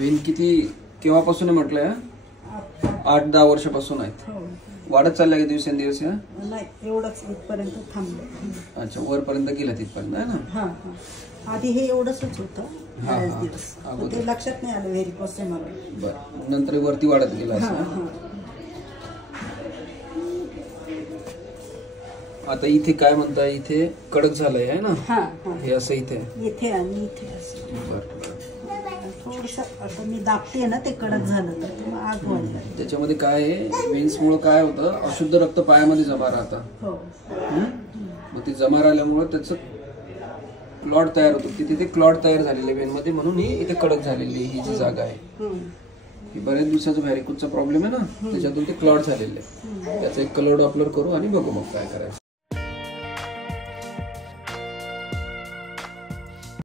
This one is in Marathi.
वेन किती केव्हापासून आहे म्हटलंय? 8-10 वर्षापासून आहेत. वाढत चालल्या का दिवसेंदिवस? नाही, एवढंच इथपर्यंत थांबलं. अच्छा, वरपर्यंत गेला तिथपर्यंत आहे ना? आधी हे एवढंच होतं बरेच दिवस, ते लक्षात नाही आलं व्हेरिकोस आहे मला. बरं, नंतर वरती वाढत गेला असं. आता इथे काय म्हणताय? इथे कडक झालंय आहे ना? हे असं इथे आणि इथे असं. बरं, थोडंसं आता मी दाबते ना, ते कडक झालं तर मग आग वाढलं. त्याच्यामध्ये काय आहे, वेन्समुळं काय होतं, अशुद्ध रक्त पायामध्ये जमा राहतं. मग ते जमा राहिल्यामुळं त्याचं क्लॉट तयार होतो. तिथे क्लॉट तयार झालेले वेनमध्ये, म्हणून ही इथे कडक झालेली ही जी जागा आहे. ही बऱ्याच दिवसाचा व्हॅरिकोसचा प्रॉब्लेम आहे ना, त्याच्यातून ते क्लॉट झालेले. त्याचा एक कलर डॉपलर करू आणि बघू मग काय करायचं.